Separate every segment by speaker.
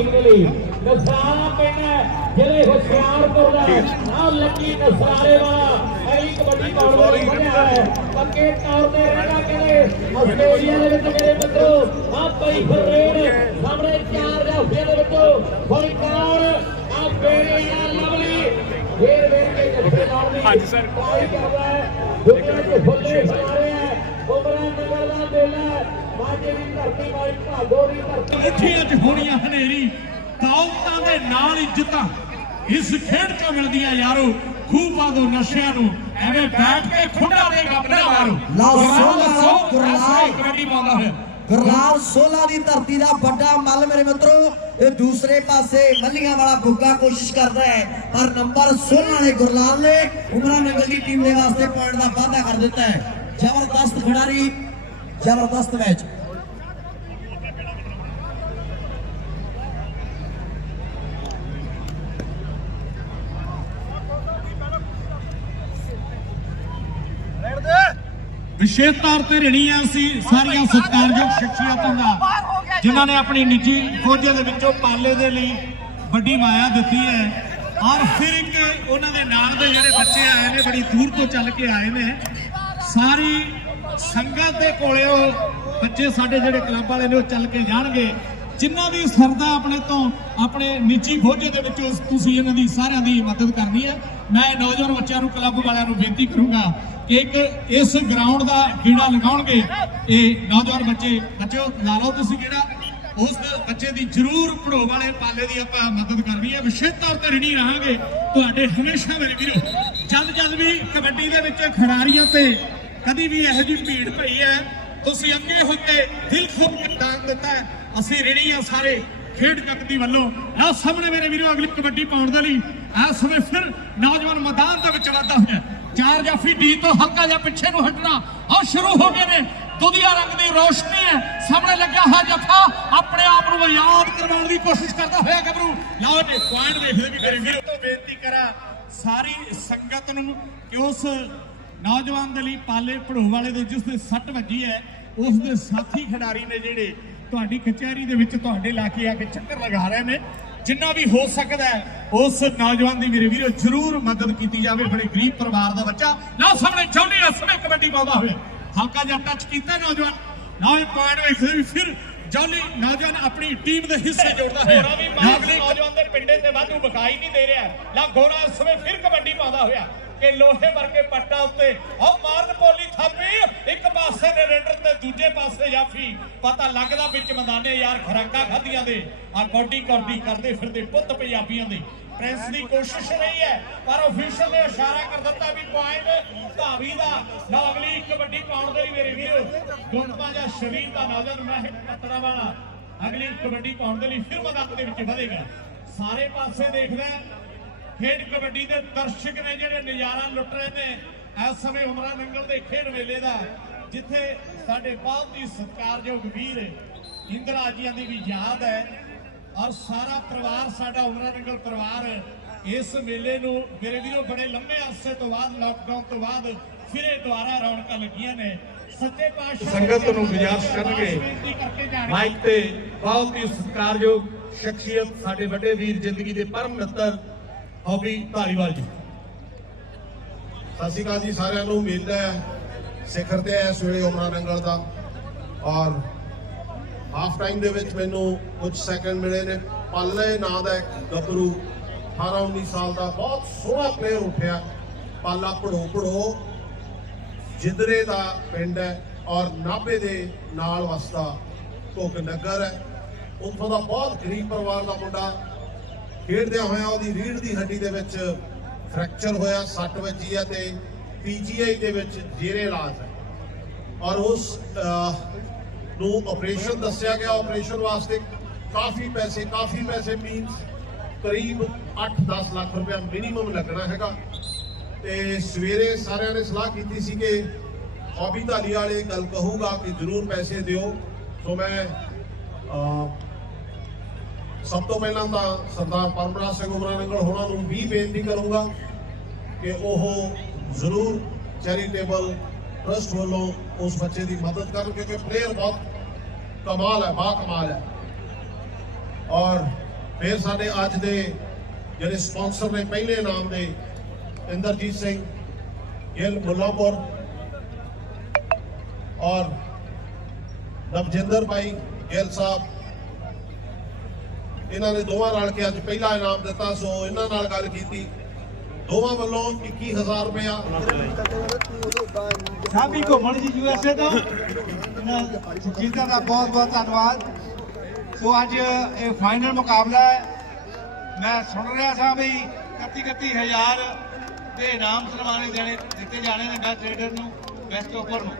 Speaker 1: Team ਦੇ ਲਈ। ਨਸਰਾਣਾ ਪਿੰਡ ਜਿਹੜੇ ਹੁਸ਼ਿਆਰਪੁਰ ਦਾ। ਆ ਲੱਕੀ ਨਸਰਾਣੇ ਵਾਲਾ ਐਲੀ ਕਬੱਡੀ ਪਾਉਣ ਵਾਲੀ ਬਣਿਆ ਹੈ ਪੱਕੇ ਤੌਰ ਤੇ ਰਹਿਣਾ ਕਹਿੰਦੇ ਆਸਟ੍ਰੇਲੀਆ ਦੇ ਵਿੱਚ ਮੇਰੇ ਮਿੱਤਰੋ ਆ ਪਈ ਫਰੇਡ ਸਾਹਮਣੇ ਚਾਰ ਜਾਫੀਆਂ ਦੇ ਵਿੱਚੋਂ ਫਲਕੌਰ ਆ ਬੇੜੇ ਆ ਲਵਲੀ। ਫੇਰ ਵੇਖ ਕੇ ਜੱਫੇ ਦੀ
Speaker 2: ਹਾਂਜੀ ਸਰ।
Speaker 1: ਪਾਈ ਕਰਦਾ ਹੈ। ਦੁਨੀਆ ਦੇ ਫੁੱਲੇ ਸਾਰੇ ਉਮਰਾਂ ਨਗਰ ਦਾ ਮੇਲਾ ਮਾਝੇ ਦੀ ਧਰਤੀ ਵਾਲੀ ਭਾਗੋ ਦੀ ਧਰਤੀ
Speaker 2: ਇੱਥੇ ਅੱਜ ਹੋਣੀਆਂ ਹਨੇਰੀ ਦੌਲਤਾਂ ਦੇ ਨਾਲ ਇੱਜ਼ਤਾਂ ਇਸ ਖੇਡ ਚੋਂ ਮਿਲਦੀਆਂ ਯਾਰੋ ਖੂਹ ਪਾ ਦੋ ਨਸ਼ਿਆਂ ਨੂੰ। ਐਵੇਂ ਬੈਠ ਕੇ ਖੁੱਡਾ ਦੇ ਗੱਪ ਨਾ ਮਾਰੋ।
Speaker 3: ਲਓ
Speaker 2: ਗੁਰਲਾਲ
Speaker 3: ਸੋਲਾ,
Speaker 2: ਸੋ
Speaker 3: ਗੁਰਲਾਲ।
Speaker 2: ਕਬੱਡੀ ਪਾਉਂਦਾ ਹੋਇਆ।
Speaker 3: ਗੁਰਲਾਲ ਸੋਲਾ ਦੀ ਧਰਤੀ ਦਾ ਵੱਡਾ ਮੱਲ ਮੇਰੇ ਮਿੱਤਰੋ ਇਹ ਦੂਸਰੇ ਪਾਸੇ ਮੱਲੀਆਂ ਵਾਲਾ ਬੁੱਗਾ ਕੋਸ਼ਿਸ਼ ਕਰਦਾ ਹੈ ਪਰ ਨੰਬਰ 16 ਵਾਲੇ ਗੁਰਲਾਲ ਨੇ ਉਮਰਾ ਨੰਗਲ ਦੀ ਟੀਮ ਦੇ ਵਾਸਤੇ ਪੁਆਇੰਟ ਦਾ ਵਾਅਦਾ ਕਰ ਦਿੱਤਾ ਹੈ। ਜ਼ਬਰਦਸਤ ਖਿਡਾਰੀ ਜ਼ਬਰਦਸਤ ਮੈਚ
Speaker 2: ਵਿਸ਼ੇਸ਼ ਤੌਰ ਤੇ ਰਣੀਆਂ ਸੀ ਸਾਰੀਆਂ ਸਤਿਕਾਰਯੋਗ ਸ਼ਖਸੀਅਤਾਂ ਦਾ, ਜਿਨ੍ਹਾਂ ਨੇ ਆਪਣੀ ਨਿੱਜੀ ਖੋਜੇ ਦੇ ਵਿੱਚੋਂ ਪਾਲੇ ਦੇ ਲਈ ਵੱਡੀ ਮਾਇਆ ਦਿੱਤੀ ਹੈ। ਔਰ ਫਿਰ ਇੱਕ ਉਹਨਾਂ ਦੇ ਨਾਲ ਦੇ ਜਿਹੜੇ ਬੱਚੇ ਆਏ ਨੇ, ਬੜੀ ਦੂਰ ਤੋਂ ਚੱਲ ਕੇ ਆਏ ਨੇ। ਸਾਰੀ ਸੰਗਤ ਦੇ ਕੋਲੇ ਉਹ ਬੱਚੇ ਸਾਡੇ ਜਿਹੜੇ ਕਲੱਬ ਵਾਲੇ ਨੇ, ਉਹ ਚੱਲ ਕੇ ਜਾਣਗੇ। ਜਿਨ੍ਹਾਂ ਦੀ ਸਰਦਾ ਆਪਣੇ ਤੋਂ, ਆਪਣੇ ਨਿੱਜੀ ਖੋਜੇ ਦੇ ਵਿੱਚੋਂ ਤੁਸੀਂ ਇਹਨਾਂ ਦੀ ਸਾਰਿਆਂ ਦੀ ਮਦਦ ਕਰਨੀ ਹੈ। ਮੈਂ ਨੌਜਵਾਨ ਬੱਚਿਆਂ ਨੂੰ, ਕਲੱਬ ਵਾਲਿਆਂ ਨੂੰ ਬੇਨਤੀ ਕਰੂੰਗਾ ਕਿ ਇੱਕ ਇਸ ਗਰਾਊਂਡ ਦਾ ਕੀੜਾ ਲਗਾਉਣਗੇ। ਇਹ ਨੌਜਵਾਨ ਬੱਚੇ, ਬੱਚਿਓ, ਲਾ ਲਓ ਤੁਸੀਂ ਕਿਹੜਾ ਉਸ ਬੱਚੇ ਦੀ ਜ਼ਰੂਰ ਪੜੋ ਵਾਲੇ ਪਾਲੇ ਦੀ ਆਪਾਂ ਮਦਦ ਕਰਨੀ ਹੈ। ਵਿਸ਼ੇਸ਼ ਤੌਰ ਤੇ ਰਣੀ ਰਹਾਂਗੇ। ਤੁਹਾਡੇ ਹਮੇਸ਼ਾ ਮੇਰੇ ਵੀਰੋ। ਜਦ ਜਦ ਵੀ ਕਬੱਡੀ ਦੇ ਵਿੱਚ ਖਿਡਾਰੀਆਂ ਤੇ ਕਦੀ ਵੀ ਇਹੋ ਜਿਹੀ ਭੀੜ ਪਈ ਹੈ? ਤੁਸੀਂ ਅੱਗੇ ਹੋ ਦਿਲ ਖੋਲ ਕੇ ਦਾਨ ਦਿੱਤਾ ਅਸੀਂ ਰਣੀ ਆ ਸਾਰੇ ਖੇਡ ਕਬੱਡੀ ਵੱਲੋਂ। ਆ ਸਾਹਮਣੇ ਮੇਰੇ ਵੀਰੋ, ਅਗਲੀ ਕਬੱਡੀ ਪਾਉਣ ਦੇ ਲਈ ਆ ਸਮੇਂ ਫਿਰ ਨੌਜਵਾਨ ਮੈਦਾਨ ਦੇ ਵਿੱਚ ਵਾਧਾ ਹੋਇਆ ਚਾਰ ਜਾਫੀ ਡੀ ਤੋਂ ਹਲਕਾ ਜਿਹਾ ਪਿੱਛੇ ਨੂੰ ਹਟਣਾ ਆ ਸ਼ੁਰੂ ਹੋ ਗਏ ਨੇ। ਦੁਨੀਆ ਰੰਗ ਦੀ ਰੋਸ਼ਨੀ ਹੈ। ਸਾਹਮਣੇ ਲੱਗਿਆ ਹੋਇਆ ਜੱਫਾ ਆਪਣੇ ਆਪ ਨੂੰ ਯਾਦ ਕਰਵਾਉਣ ਦੀ ਕੋਸ਼ਿਸ਼ ਕਰਦਾ ਹੋਇਆ ਗੱਭਰੂ। ਲਓ ਜੀ, ਪੁਆਇੰਟ ਦੇਖਦੇ ਵੀ ਮੇਰੇ ਵੀਰੋ। ਤੋਂ ਬੇਨਤੀ ਕਰਾਂ ਸਾਰੀ ਸੰਗਤ ਨੂੰ ਕਿ ਉਸ ਨੌਜਵਾਨ ਦੇ ਲਈ ਪਾਲੇ ਪੜੋ ਵਾਲੇ ਦੇ ਜਿਸ ਦੇ ਸੱਟ ਵੱਜੀ ਹੈ ਉਸ ਦੇ ਸਾਥੀ ਖਿਡਾਰੀ ਨੇ ਜਿਹੜੇ ਤੁਹਾਡੀ ਕਚਹਿਰੀ ਦੇ ਵਿੱਚ ਤੁਹਾਡੇ ਇਲਾਕੇ ਆ ਕੇ ਚੱਕਰ ਲਗਾ ਰਹੇ ਨੇ। ਜਿੰਨਾ ਵੀ ਹੋ ਸਕਦਾ ਹੈ ਉਸ ਨੌਜਵਾਨ ਦੀ ਮੇਰੇ ਵੀਰੋ ਜ਼ਰੂਰ ਮਦਦ ਕੀਤੀ ਜਾਵੇ ਬੜੇ ਗਰੀਬ ਪਰਿਵਾਰ ਦਾ ਬੱਚਾ। ਨਾ ਸਾਹਮਣੇ ਚੌਂਡੀ ਅਸਮੇ ਕਬੱਡੀ ਪਾਉਂਦਾ ਹੋਇਆ ਹਲਕਾ ਜਿਹਾ ਟੱਚ ਕੀਤਾ ਨੌਜਵਾਨ। ਨਾ ਇਹ ਪੁਆਇੰਟ ਵੇਖਦੇ ਵੀ ਫਿਰ ਜੌਲੀ ਨੌਜਵਾਨ ਆਪਣੀ ਟੀਮ ਦੇ ਹਿੱਸੇ ਜੋੜਦਾ
Speaker 4: ਮਾਰ ਨੌਜਵਾਨ ਦੇ ਪਿੰਡੇ ਤੇ ਵਾਧੂ ਵਿਖਾਈ ਨਹੀਂ ਦੇ ਰਿਹਾ। ਲਾ ਗੋਰਾ ਇਸ ਸਮੇਂ ਫਿਰ ਕਬੱਡੀ ਪਾਉਂਦਾ ਹੋਇਆ। ਕਿ ਲੋਹੇ ਵਰਗੇ ਪੱਟਾ ਉੱਤੇ ਉਹ ਮਾਰਨ ਪੋਲੀ ਥਾਪੀ। ਇੱਕ ਪਾਸੇ ਨਰੇਂਦਰ ਤੇ ਦੂਜੇ ਪਾਸੇ ਜਾਫੀ। ਪਤਾ ਲੱਗਦਾ ਵਿੱਚ ਮੈਦਾਨੇ ਯਾਰ ਖਰਾਕਾਂ ਖਾਧੀਆਂ ਦੇ ਆ ਕੌਡੀ ਕੌਡੀ ਕਰਦੇ ਫਿਰਦੇ ਪੁੱਤ ਪੰਜਾਬੀਆਂ ਦੇ। ਪ੍ਰੈਸ ਦੀ ਕੋਸ਼ਿਸ਼ ਰਹੀ ਹੈ, ਪਰ ਅਫੀਸ਼ੀਅਲ ਨੇ ਇਸ਼ਾਰਾ ਕਰ ਦਿੱਤਾ ਵੀ ਪੁਆਇੰਟ ਧਾਵੀ ਦਾ। ਨਾ ਅਗਲੀ ਕਬੱਡੀ ਪਾਉਣ ਦੇ ਲਈ ਮੇਰੇ ਵੀਰੋ ਗੁੰਮਾ ਜਾਂ ਸ਼ਰੀਰ ਦਾ ਨਜ਼ਰ ਮਹਿਕ ਪੱਤਰਾ ਵਾਲਾ। ਅਗਲੀ ਕਬੱਡੀ ਪਾਉਣ ਦੇ ਲਈ ਫਿਰ ਮੈਦਾਨ ਦੇ ਵਿੱਚ ਵਧੇਗਾ। ਸਾਰੇ ਪਾਸੇ ਦੇਖਦਾ ਖੇਡ ਕਬੱਡੀ ਦੇ ਦਰਸ਼ਕ ਨੇ ਜਿਹੜੇ ਨਜ਼ਾਰਾ ਲੁੱਟ ਰਹੇ ਨੇ ਇਸ ਸਮੇਂ ਉਮਰਾ ਨੰਗਲ ਦੇ ਖੇਡ ਮੇਲੇ ਦਾ ਜਿੱਥੇ ਸਾਡੇ ਬਹੁਤ ਹੀ ਸਤਿਕਾਰਯੋਗ ਵੀਰ ਇੰਦਰਾ ਜੀਆਂ ਦੀ ਵੀ ਯਾਦ ਹੈ ਔਰ ਸਾਰਾ ਪਰਿਵਾਰ ਸਾਡਾ ਉਮਰਾ ਨੰਗਲ ਪਰਿਵਾਰ ਇਸ ਮੇਲੇ ਨੂੰ ਮੇਰੇ ਵੀਰੋ ਬੜੇ ਲੰਮੇ ਅਰਸੇ ਤੋਂ ਬਾਅਦ ਲਾਕਡਾਊਨ ਤੋਂ ਬਾਅਦ ਫਿਰ ਦੁਆਰਾ ਰੌਣਕਾਂ ਲੱਗੀਆਂ ਨੇ ਸੱਚੇ ਪਾਤਸ਼ਾਹ
Speaker 5: ਸੰਗਤ ਨੂੰ ਗੁਜ਼ਾਰਿਸ਼ ਕਰਨਗੇ। ਮਾਈਕ ਤੇ ਬਹੁਤ ਹੀ ਸਤਿਕਾਰਯੋਗ ਸ਼ਖਸੀਅਤ ਸਾਡੇ ਵੱਡੇ ਵੀਰ ਜ਼ਿੰਦਗੀ ਦੇ ਪਰਮ ਮਿੱਤਰ ਹੌਬੀ ਧਾਲੀਵਾਲ ਜੀ।
Speaker 6: ਸਤਿ ਸ਼੍ਰੀ ਅਕਾਲ ਜੀ, ਸਾਰਿਆਂ ਨੂੰ ਮਿਲਦਾ ਹੈ ਸਿਖਰ ਤੇ ਇਸ ਵੇਲੇ ਉਮਰਾ ਨੰਗਲ ਦਾ। ਔਰ ਹਾਫ ਟਾਈਮ ਦੇ ਵਿੱਚ ਮੈਨੂੰ ਕੁਝ ਸੈਕਿੰਡ ਮਿਲੇ ਨੇ। ਪਾਲੇ ਨਾਂ ਦਾ ਇੱਕ ਗੱਭਰੂ 18 19 ਸਾਲ ਦਾ ਬਹੁਤ ਸੋਹਣਾ ਪਲੇਅਰ ਉੱਠਿਆ। ਪਾਲਾ ਪੜੋ ਪੜੋ ਜਿੱਦਰੇ ਦਾ ਪਿੰਡ ਹੈ ਔਰ ਨਾਭੇ ਦੇ ਨਾਲ ਵਸਦਾ ਭੁੱਗ ਨਗਰ ਹੈ। ਉੱਥੋਂ ਦਾ ਬਹੁਤ ਗਰੀਬ ਪਰਿਵਾਰ ਦਾ ਮੁੰਡਾ ਖੇਡਦਿਆਂ ਹੋਇਆ ਉਹਦੀ ਰੀੜ ਦੀ ਹੱਡੀ ਦੇ ਵਿੱਚ ਫ੍ਰੈਕਚਰ ਹੋਇਆ, ਸੱਟ ਵੱਜੀ ਹੈ ਤੇ ਪੀਜੀਆਈ ਦੇ ਵਿੱਚ ਜੇਰੇ ਇਲਾਜ ਹੈ। ਔਰ ਉਸ ਨੂੰ ਆਪਰੇਸ਼ਨ ਦੱਸਿਆ ਗਿਆ। ਆਪਰੇਸ਼ਨ ਵਾਸਤੇ ਕਾਫੀ ਪੈਸੇ ਕਾਫੀ ਪੈਸੇ ਮੀਨਸ ਕਰੀਬ 8-10 ਲੱਖ ਰੁਪਏ ਮਿਨੀਮਮ ਲੱਗਣਾ ਹੈਗਾ। ਤੇ ਸਵੇਰੇ ਸਾਰਿਆਂ ਨੇ ਸਲਾਹ ਕੀਤੀ ਸੀ ਕਿ ਹੌਬੀ ਧਾਲੀ ਵਾਲੇ ਗੱਲ ਕਹੂਗਾ ਕਿ ਜ਼ਰੂਰ ਪੈਸੇ ਦਿਓ। ਸੋ ਮੈਂ ਸਭ ਤੋਂ ਪਹਿਲਾਂ ਤਾਂ ਸਰਦਾਰ ਪਰਮਰਾਜ ਸਿੰਘ ਉਮਰਾ ਹੋਣਾ ਨੂੰ ਵੀ ਬੇਨਤੀ ਕਰੂੰਗਾ ਕਿ ਉਹ ਜ਼ਰੂਰ ਚੈਰੀਟੇਬਲ ਟਰਸਟ ਵੱਲੋਂ ਉਸ ਬੱਚੇ ਦੀ ਮਦਦ ਕਰਨ, ਕਿਉਂਕਿ ਪ੍ਰੇਅਰ ਬਹੁਤ ਕਮਾਲ ਹੈ ਬਾ ਕਮਾਲ ਹੈ। ਔਰ ਫਿਰ ਸਾਡੇ ਅੱਜ ਦੇ ਜਿਹੜੇ ਸਪਾਂਸਰ ਨੇ ਪਹਿਲੇ ਨਾਮ ਦੇ, ਇੰਦਰਜੀਤ ਸਿੰਘ, ਗਿੱਲ ਮੁੱਲਾਂਪੁਰ ਔਰ ਨਵਜਿੰਦਰ ਭਾਈ ਗਿੱਲ ਸਾਹਿਬ ਇਹਨਾਂ ਨੇ ਦੋਵਾਂ ਰਲ ਕੇ ਅੱਜ ਪਹਿਲਾ ਇਨਾਮ ਦਿੱਤਾ, ਸੋ ਇਹਨਾਂ ਨਾਲ ਗੱਲ ਕੀਤੀ। ਦੋਵਾਂ ਵੱਲੋਂ 21000 ਰੁਪਇਆ।
Speaker 7: ਸਾਬੀ ਘੁੰਮਣ ਜੀ ਯੂਐਸਏ ਤੋਂ। ਇਹਨਾਂ ਸੁਖਜੀਤਾਂ ਦਾ ਬਹੁਤ ਬਹੁਤ ਧੰਨਵਾਦ। ਸੋ ਅੱਜ ਇਹ ਫਾਈਨਲ ਮੁਕਾਬਲਾ ਹੈ। ਮੈਂ ਸੁਣ ਰਿਹਾ ਸਾਂ ਵੀ 31 31000 ਦੇ ਇਨਾਮ ਸਨਮਾਨੇ ਦੇਣੇ, ਦਿੱਤੇ ਜਾਣੇ ਨੇ ਬੈਸਟ ਰੇਡਰ ਨੂੰ ਬੈਸਟ ਓਪਰ ਨੂੰ।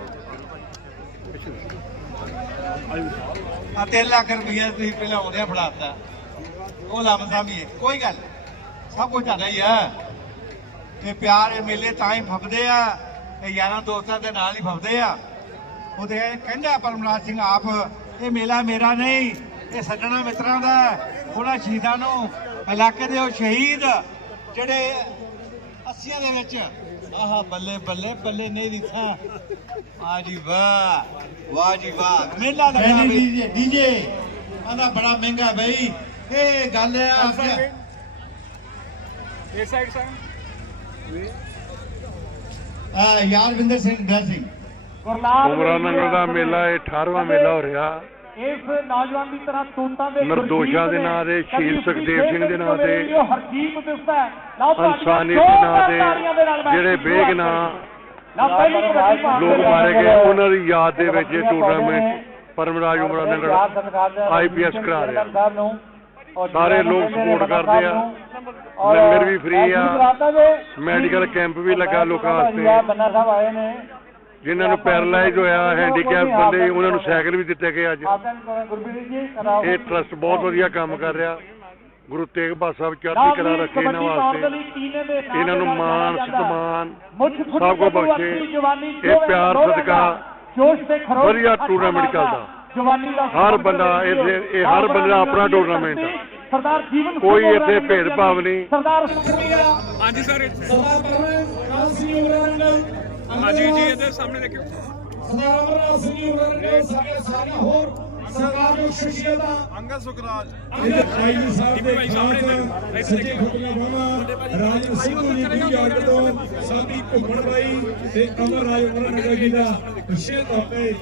Speaker 7: ਆ 3 ਲੱਖ ਰੁਪਈਆ ਤੁਸੀਂ ਪਹਿਲਾਂ ਆਉਂਦਿਆਂ ਫੜਾਤਾ। ਉਹ ਹੈ ਕੋਈ ਗੱਲ। ਸਭ ਕੁਝ ਤੁਹਾਡਾ ਹੀ ਹੈ ਇਹ ਪਿਆਰ ਇਹ ਮੇਲੇ ਤਾਂ ਹੀ ਫੱਬਦੇ ਆ ਇਹ ਯਾਰਾਂ ਦੋਸਤਾਂ ਦੇ ਨਾਲ ਹੀ ਫੱਬਦੇ ਆ। ਉਹਦੇ ਕਹਿੰਦਾ ਪਰਮਨਾਥ ਸਿੰਘ ਆਪ ਇਹ ਮੇਲਾ ਮੇਰਾ ਨਹੀਂ ਇਹ ਸੱਜਣਾ ਮਿੱਤਰਾਂ ਦਾ। ਉਹਨਾਂ ਸ਼ਹੀਦਾਂ ਨੂੰ ਇਲਾਕੇ ਦੇ ਉਹ ਸ਼ਹੀਦ ਜਿਹੜੇ 80 ਦੇ ਵਿੱਚ ਆਹਾ ਬੱਲੇ ਬੱਲੇ ਬੱਲੇ ਨਹੀਂ ਦਿਖਾ ਆ ਜੀ ਵਾਹ ਵਾਹ ਜੀ ਵਾਹ। ਮੇਲਾ ਲੱਗਾ ਡੀਜੇ ਡੀਜੇ ਆਂਦਾ ਬੜਾ ਮਹਿੰਗਾ ਬਈ। ਇਹ ਗੱਲ ਆ। ਆ ਯਾਰਵਿੰਦਰ ਸਿੰਘ ਡਰਸਿੰਗ
Speaker 8: ਦਾ ਮੇਲਾ ਇਹ 18ਵਾਂ ਮੇਲਾ ਹੋ ਰਿਹਾ।
Speaker 2: ਇਸ ਨੌਜਵਾਨ ਦੀ ਤਰ੍ਹਾਂ ਤੂਤਾਂ ਦੇ
Speaker 8: ਨਿਰਦੋਸ਼ਾਂ ਦੇ ਨਾਂ ਤੇ, ਸ਼ਹੀਦ ਸੁਖਦੇਵ ਸਿੰਘ ਦੇ ਨਾਂ ਤੇ,
Speaker 2: ਹਰਜੀਤ ਦਿਸਦਾ
Speaker 8: ਇਨਸਾਨੀਅਤ ਦੇ ਨਾਂ ਤੇ ਜਿਹੜੇ ਬੇਗਨਾਹ ਲੋਕ ਮਾਰੇ ਗਏ। ਉਹਨਾਂ ਦੀ ਯਾਦ ਦੇ ਵਿੱਚ ਇਹ tournament Paramraj Umranangal IPS ਕਰਾ ਰਿਹਾ। ਸਾਰੇ ਲੋਕ ਸਪੋਰਟ ਕਰਦੇ ਆ। ਲੰਗਰ ਵੀ ਫ੍ਰੀ ਆ। ਮੈਡੀਕਲ ਕੈਂਪ ਵੀ ਲੱਗਾ ਲੋਕਾਂ ਵਾਸਤੇ।
Speaker 2: ਬੰਨਾ ਸਾਹਿਬ ਆਏ ਨੇ।
Speaker 8: ਜਿਨ੍ਹਾਂ ਨੂੰ ਪੈਰਲਾਈਜ਼ ਹੋਇਆ ਹੈਂਡੀਕੈਪ ਬੰਦੇ ਉਹਨਾਂ ਨੂੰ ਸਾਈਕਲ ਵੀ ਦਿੱਤੇ ਗਏ ਅੱਜ। ਇਹ ਟਰਸਟ ਬਹੁਤ ਵਧੀਆ ਕੰਮ ਕਰ ਰਿਹਾ। ਗੁਰੂ ਤੇਗ ਬਹਾਦਰ ਸਾਹਿਬ ਚੜ੍ਹਦੀ ਕਲਾ ਰੱਖੇ ਇਹਨਾਂ ਵਾਸਤੇ। ਇਹਨਾਂ ਨੂੰ ਮਾਣ ਸਤਿਮਾਨ ਸਭ ਕੁਝ ਬਖਸ਼ੇ। ਇਹ ਪਿਆਰ ਸਦਕਾ
Speaker 2: ਜੋਸ਼ ਤੇ ਖਰੋਸ਼
Speaker 8: ਵਧੀਆ ਟੂਰਨਾਮੈਂਟ ਚੱਲਦਾ।
Speaker 2: ਜਵਾਨੀ ਦਾ
Speaker 8: ਹਰ ਬੰਦਾ ਇੱਥੇ ਇਹ ਹਰ ਬੰਦੇ ਦਾ ਆਪਣਾ ਟੂਰਨਾਮੈਂਟ
Speaker 2: ਸਰਦਾਰ ਜੀਵਨ
Speaker 8: ਕੋਈ ਇੱਥੇ
Speaker 2: ਹੋਰਾਂ ਨੇ
Speaker 8: ਭੇਦਭਾਵ ਨਹੀਂ।
Speaker 2: ਸਰਦਾਰ
Speaker 9: ਹਾਂਜੀ ਸਰ।
Speaker 2: ਸਰਦਾਰ ਪਰਮੇਸ਼ ਸਿੰਘ
Speaker 9: ਹਾਂਜੀ ਜੀ ਇਹਦੇ ਸਾਹਮਣੇ ਦੇਖਿਓ।
Speaker 2: ਸਰਦਾਰ ਅਮਰਨਾਥ ਸਿੰਘ ਉਗਰਾਨੰਗਲ ਸਾਰੇ ਸਾਰੀਆਂ ਹੋਰ ਸਰਕਾਰੀ ਸ਼ਖਸੀਅਤਾਂ
Speaker 9: ਅੰਗਦ ਸੁਖਰਾਜ।
Speaker 2: ਭਾਈ ਜੀ ਸਾਹਿਬ ਦੇ
Speaker 9: ਭਾਈ ਸਾਹਮਣੇ ਦੇ- ਇੱਥੇ
Speaker 2: ਸੱਜੇ ਖੁੱਲੀਆਂ ਬਾਹਾਂ। ਰਾਜਨ ਸਿੰਘ ਜੀ ਦੀ ਯਾਦ ਤੋਂ ਸਾਡੀ ਘੁੰਮਣ ਬਾਈ ਤੇ ਅਮਰ ਰਾਜ ਉਗਰਾਨੰਗਲ ਜੀ ਦਾ ਵਿਸ਼ੇਸ਼ ਤੌਰ ਤੇ